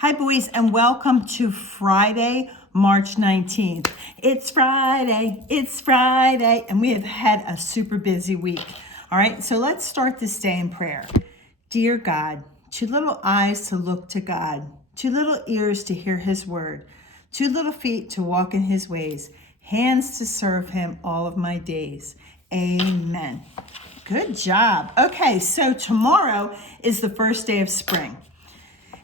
Hi, boys, and welcome to Friday, March 19th. It's Friday, and we have had a super busy week. All right, so let's start this day in prayer. Dear God, 2 little eyes to look to God, 2 little ears to hear his word, 2 little feet to walk in his ways, hands to serve him all of my days. Amen. Good job. Okay, so tomorrow is the first day of spring.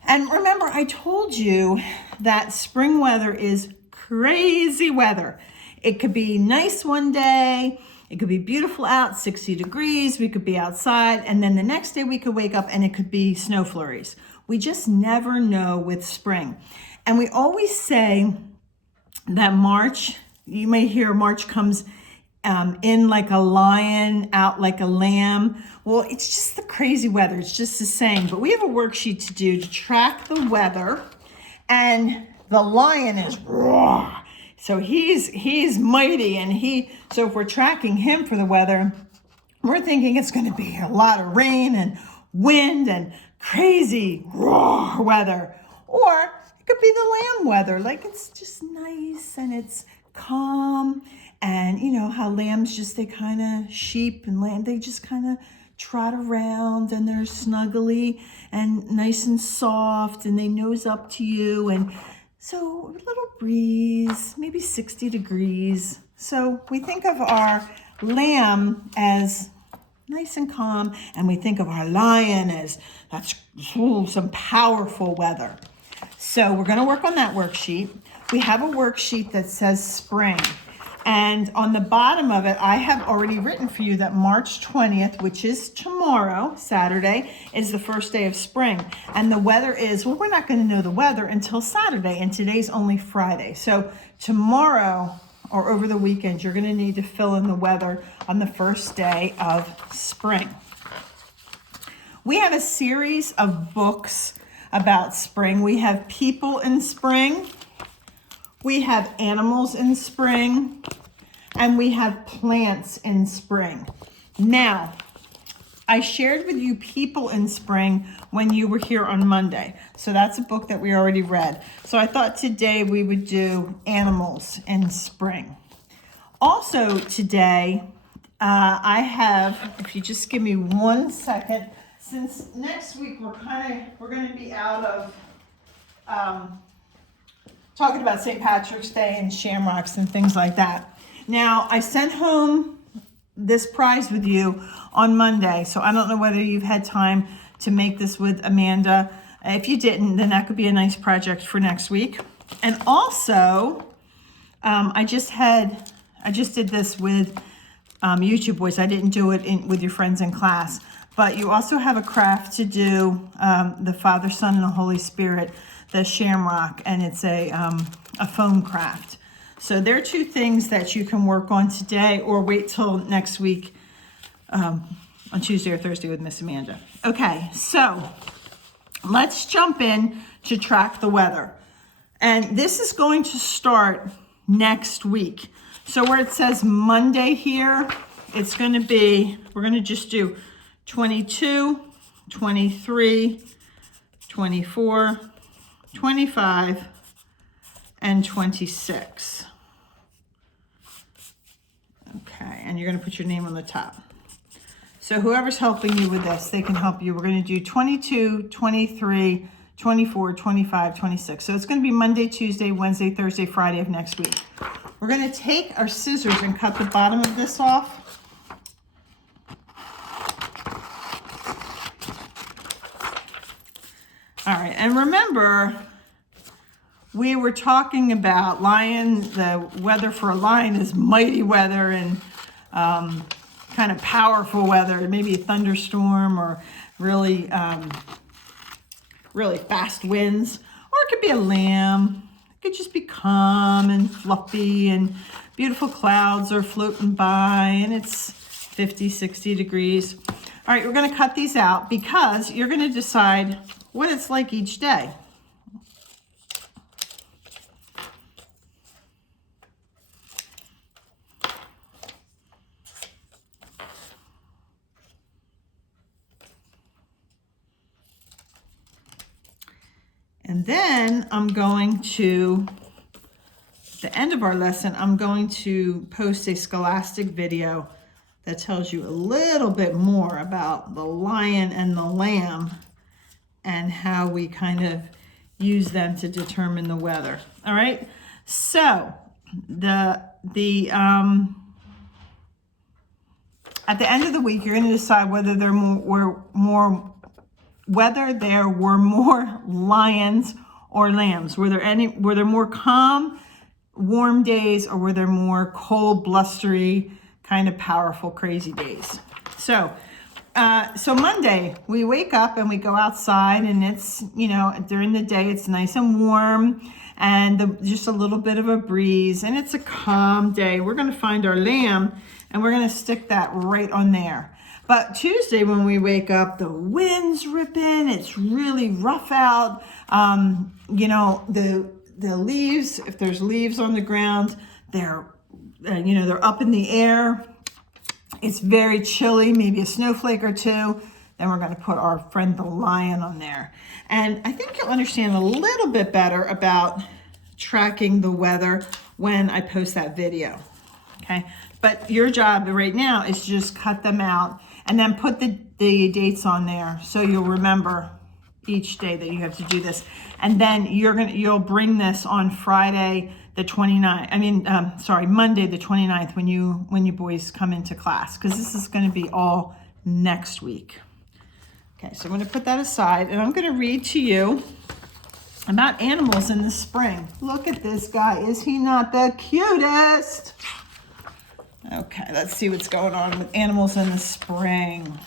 And remember, I told you that spring weather is crazy weather. It could be nice one day, it could be beautiful out, 60 degrees, we could be outside, and then the next day we could wake up and it could be snow flurries. We just never know with spring. And we always say that March, you may hear March comes in like a lion, out like a lamb. Well, it's just the crazy weather. It's just the same. But we have a worksheet to do to track the weather. And the lion is raw. So he's mighty. And so if we're tracking him for the weather, we're thinking it's going to be a lot of rain and wind and crazy raw weather. Or it could be the lamb weather. Like it's just nice and it's calm. And you know how lambs just, they kind of, sheep and lamb, they just kind of trot around and they're snuggly and nice and soft and they nose up to you. And so a little breeze, maybe 60 degrees. So we think of our lamb as nice and calm, and we think of our lion as that's some powerful weather. So we're going to work on that worksheet. We have a worksheet that says spring. And on the bottom of it, I have already written for you that March 20th, which is tomorrow, Saturday, is the first day of spring. And the weather is, well, we're not going to know the weather until Saturday, and today's only Friday. So tomorrow or over the weekend, you're going to need to fill in the weather on the first day of spring. We have a series of books about spring. We have people in spring. We have animals in spring, and we have plants in spring. Now, I shared with you people in spring when you were here on Monday. So that's a book that we already read. So I thought today we would do animals in spring. Also today, I have, if you just give me 1 second, since next week we're going to be out of talking about St. Patrick's Day and shamrocks and things like that. Now, I sent home this prize with you on Monday, so I don't know whether you've had time to make this with Amanda. If you didn't, then that could be a nice project for next week. And also, I just did this with YouTube Boys. I didn't do it with your friends in class, but you also have a craft to do, the Father, Son, and the Holy Spirit, the shamrock, and it's a foam craft. So there are 2 things that you can work on today, or wait till next week on Tuesday or Thursday with Miss Amanda. Okay, so let's jump in to track the weather. And this is going to start next week. So where it says Monday here, it's going to be, we're going to just do 22, 23, 24, 25, and 26. Okay, and you're going to put your name on the top. So whoever's helping you with this, they can help you. We're going to do 22, 23, 24, 25, 26. So it's going to be Monday, Tuesday, Wednesday, Thursday, Friday of next week. We're going to take our scissors and cut the bottom of this off. All right, and remember, we were talking about lion, the weather for a lion is mighty weather and kind of powerful weather, maybe a thunderstorm or really, really fast winds. Or it could be a lamb. It could just be calm and fluffy and beautiful clouds are floating by and it's 50, 60 degrees. All right, we're going to cut these out because you're going to decide what it's like each day. And then I'm going to, at the end of our lesson, I'm going to post a Scholastic video that tells you a little bit more about the lion and the lamb and how we kind of use them to determine the weather. All right. So at the end of the week, you're going to decide whether there were more lions or lambs. Were there more calm, warm days, or were there more cold, blustery, kind of powerful, crazy days? So Monday, we wake up and we go outside, and it's, during the day, it's nice and warm and just a little bit of a breeze, and it's a calm day. We're going to find our lamb and we're going to stick that right on there. But Tuesday, when we wake up, the wind's ripping. It's really rough out. The leaves, if there's leaves on the ground, they're up in the air. It's very chilly, maybe a snowflake or two. Then we're going to put our friend the lion on there. And I think you'll understand a little bit better about tracking the weather when I post that video. Okay? But your job right now is to just cut them out and then put the dates on there so you'll remember each day that you have to do this. And then you'll bring this on Friday the 29th. Monday the 29th when you boys come into class, because this is going to be all next week. Okay, so I'm going to put that aside and I'm going to read to you about animals in the spring. Look at this guy. Is he not the cutest? Okay, let's see what's going on with animals in the spring.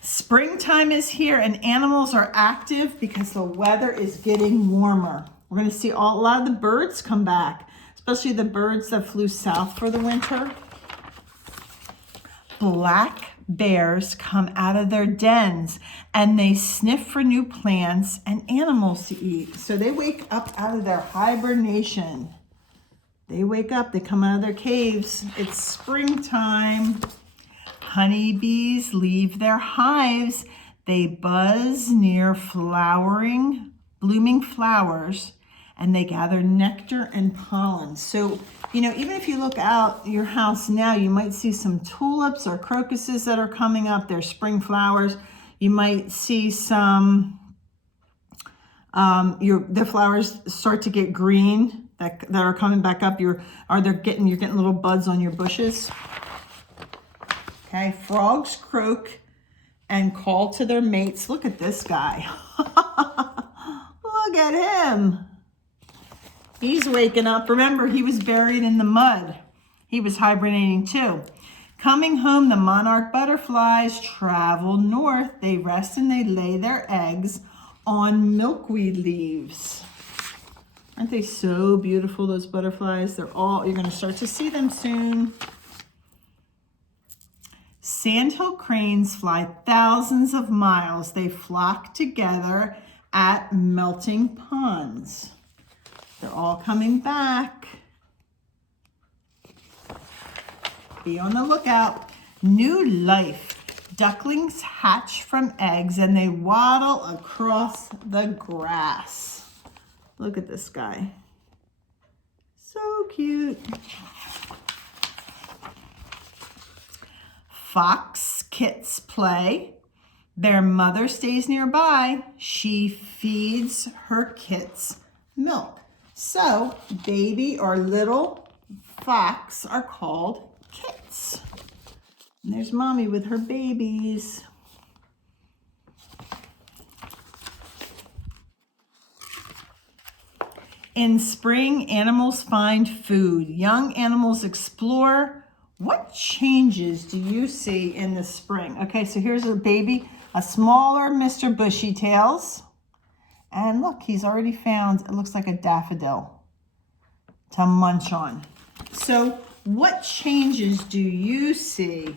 Springtime is here and animals are active because the weather is getting warmer. We're going to see a lot of the birds come back, especially the birds that flew south for the winter. Black bears come out of their dens and they sniff for new plants and animals to eat. So they wake up out of their hibernation. They wake up, they come out of their caves. It's springtime. Honeybees leave their hives. They buzz near blooming flowers, and they gather nectar and pollen. So, even if you look out your house now, you might see some tulips or crocuses that are coming up. They're spring flowers. You might see some, the flowers start to get green that are coming back up. You're getting little buds on your bushes. Okay, frogs croak and call to their mates. Look at this guy. Look at him. He's waking up. Remember, he was buried in the mud. He was hibernating too. Coming home, the monarch butterflies travel north. They rest and they lay their eggs on milkweed leaves. Aren't they so beautiful, those butterflies? You're going to start to see them soon. Sandhill cranes fly thousands of miles. They flock together at melting ponds. They're all coming back. Be on the lookout. New life. Ducklings hatch from eggs and they waddle across the grass. Look at this guy. So cute. Fox kits play. Their mother stays nearby. She feeds her kits milk. So baby or little fox are called kits. And there's mommy with her babies. In spring, animals find food. Young animals explore. What changes do you see in the spring? Okay, so here's a baby, a smaller Mr. Bushytails. And look, he's already found, it looks like a daffodil to munch on. So what changes do you see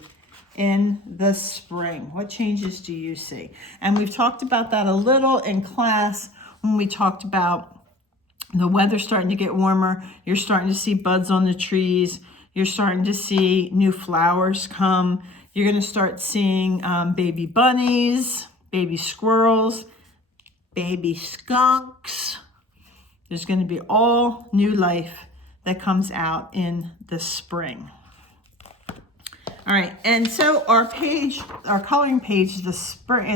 in the spring? What changes do you see? And we've talked about that a little in class when we talked about the weather starting to get warmer. You're starting to see buds on the trees. You're starting to see new flowers come. You're going to start seeing baby bunnies, baby squirrels, baby skunks. There's going to be all new life that comes out in the spring. All right, and so our coloring page, in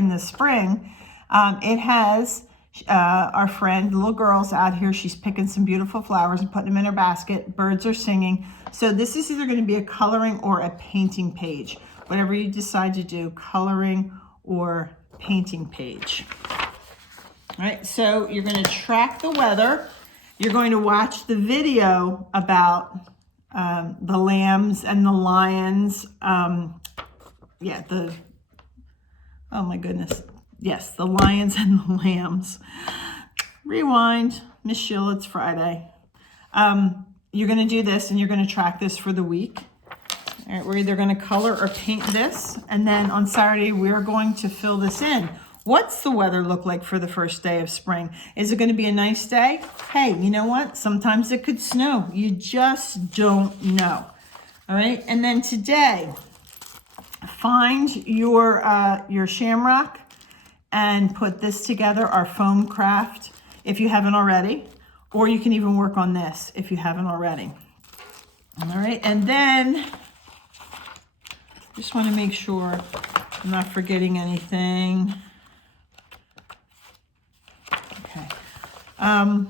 the spring, it has our friend, the little girl's out here. She's picking some beautiful flowers and putting them in her basket. Birds are singing. So this is either going to be a coloring or a painting page. Whatever you decide to do, coloring or painting page. All right, so you're going to track the weather. You're going to watch the video about the lambs and the lions. Oh my goodness. Yes, the lions and the lambs. Rewind. Miss Sheila, it's Friday. You're going to do this and you're going to track this for the week. All right, we're either going to color or paint this. And then on Saturday, we're going to fill this in. What's the weather look like for the first day of spring? Is it going to be a nice day? Hey, you know what? Sometimes it could snow. You just don't know. All right, and then today, find your shamrock and put this together, our foam craft, if you haven't already, or you can even work on this if you haven't already. All right, and then just want to make sure I'm not forgetting anything. Okay. All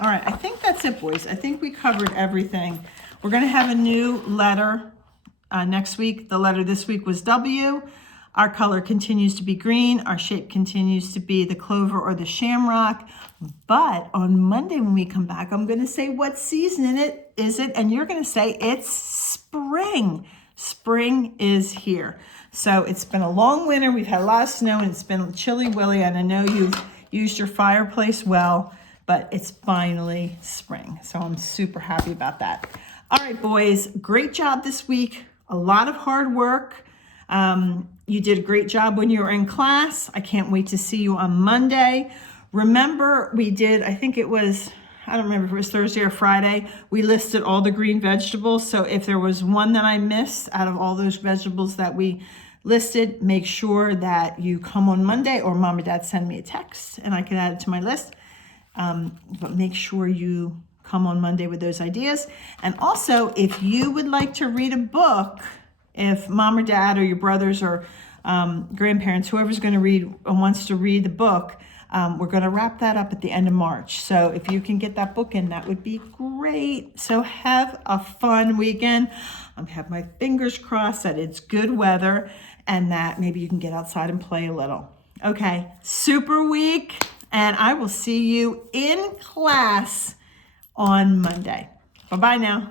right, I think that's it, boys. I think we covered everything. We're going to have a new letter next week. The letter this week was W. Our color continues to be green. Our shape continues to be the clover or the shamrock. But on Monday when we come back, I'm going to say what season is it, and you're going to say it's spring. Spring is here. So it's been a long winter. We've had a lot of snow, and it's been chilly willy, and I know you've used your fireplace well, but it's finally spring. So I'm super happy about that. All right, boys, great job this week. A lot of hard work. You did a great job when you were in class. I can't wait to see you on Monday. Remember, we did, I think it was, I don't remember if it was Thursday or Friday, we listed all the green vegetables. So if there was one that I missed out of all those vegetables that we listed, make sure that you come on Monday, or mom or dad send me a text and I can add it to my list. But make sure you come on Monday with those ideas. And also, if you would like to read a book, if mom or dad or your brothers or grandparents, whoever's going to read and wants to read the book, we're going to wrap that up at the end of March. So if you can get that book in, that would be great. So have a fun weekend. I have my fingers crossed that it's good weather and that maybe you can get outside and play a little. Okay, super week, and I will see you in class on Monday. Bye-bye now.